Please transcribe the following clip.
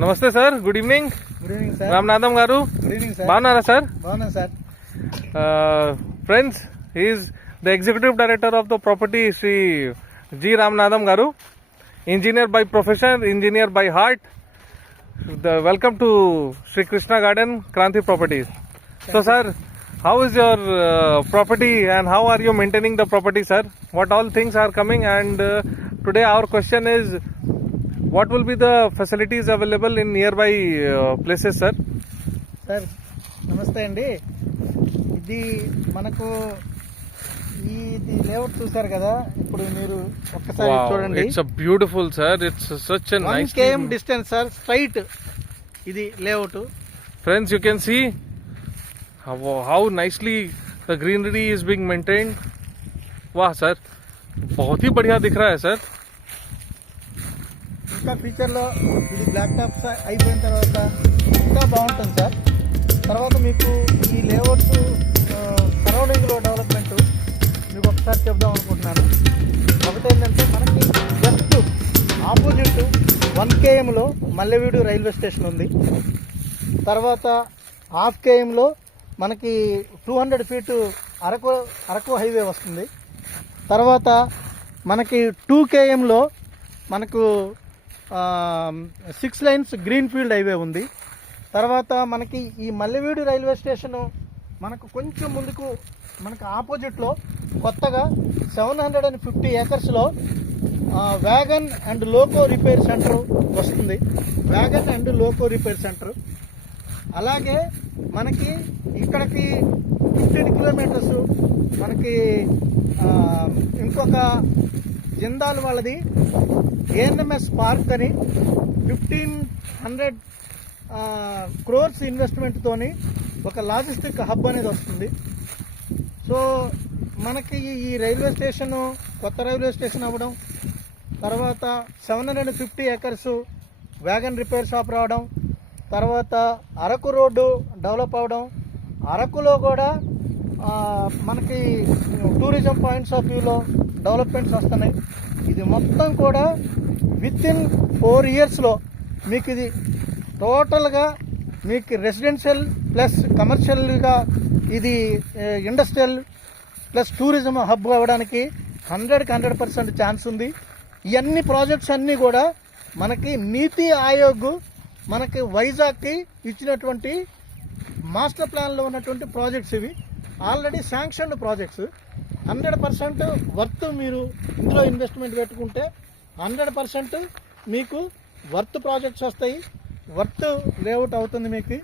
Namaste sir, good evening. Good evening, sir. Ramanathan garu. Good evening, sir. Bagunnara sir. Bagunnanu, sir. Friends, he is the executive director of the property Sri G. Ramanathan garu. Engineer by profession, engineer by heart. Welcome to Sri Krishna Garden, Kranti Properties. So sir, how is your property and how are you maintaining the property, sir? What all things are coming, and today our question is, what will be the facilities available in nearby places, sir? Sir నమస్తే అండి. ఇది మనకు ఇది layout చూసారు కదా, ఇప్పుడు మీరు ఒక్కసారి చూడండి. It's a beautiful, sir. It's such a 1 nice km distance sir, straight ఇది layout. Friends, you can see how nicely the greenery is being maintained. वाह सर, बहुत ही बढ़िया दिख रहा है सर. ఇంకా ఫ్యూచర్లో ఇది బ్లాక్ టాప్ అయిపోయిన తర్వాత ఇంకా బాగుంటుంది సార్. తర్వాత మీకు ఈ లేఅవుట్స్ సరౌండింగ్లో డెవలప్మెంట్ మీకు ఒకసారి చెప్దాం అనుకుంటున్నాను. ఒకటేంటంటే మనకి జస్ట్ ఆపోజిట్ 1 kmలో మల్లెవీడు రైల్వే స్టేషన్ ఉంది. తర్వాత ½ kmలో మనకి 200 feet అరకు హైవే వస్తుంది. తర్వాత మనకి 2 kmలో మనకు 6 lanes గ్రీన్ ఫీల్డ్ హైవే ఉంది. తర్వాత మనకి ఈ మల్లెవీడు రైల్వే స్టేషను మనకు కొంచెం ముందుకు మనకు ఆపోజిట్లో కొత్తగా 750 acresలో wagon and loco repair centre వస్తుంది. Wagon and loco repair centre. అలాగే మనకి ఇక్కడికి 15 kilometers మనకి ఇంకొక జిందాల్ వాళ్ళది ANMS పార్క్ అని 1500 crores ఇన్వెస్ట్మెంట్తోని ఒక లాజిస్టిక్ హబ్ అనేది వస్తుంది. సో మనకి ఈ రైల్వే స్టేషన్ కొత్త రైల్వే స్టేషన్ అవ్వడం, తర్వాత 750 acres వ్యాగన్ రిపేర్ షాప్ రావడం, తర్వాత అరకు రోడ్డు డెవలప్ అవ్వడం, అరకులో కూడా మనకి టూరిజం పాయింట్స్ ఆఫ్ వ్యూలో డెవలప్మెంట్స్ వస్తున్నాయి. ఇది మొత్తం కూడా వితిన్ 4 yearsలో మీకు ఇది టోటల్గా మీకు రెసిడెన్షియల్ ప్లస్ కమర్షియల్గా ఇది ఇండస్ట్రియల్ ప్లస్ టూరిజం హబ్ అవ్వడానికి 100% ఛాన్స్ ఉంది. ఇవన్నీ ప్రాజెక్ట్స్ అన్నీ కూడా మనకి నీతి ఆయోగ్ మనకి వైజాగ్కి ఇచ్చినటువంటి మాస్టర్ ప్లాన్లో ఉన్నటువంటి ప్రాజెక్ట్స్. ఇవి ఆల్రెడీ శాంక్షన్డ్ ప్రాజెక్ట్స్. 100% వర్త్ మీరు ఇందులో ఇన్వెస్ట్మెంట్ పెట్టుకుంటే 100% మీకు వర్త్ ప్రాజెక్ట్స్ వస్తాయి, వర్త్ లేఅవుట్ అవుతుంది మీకు.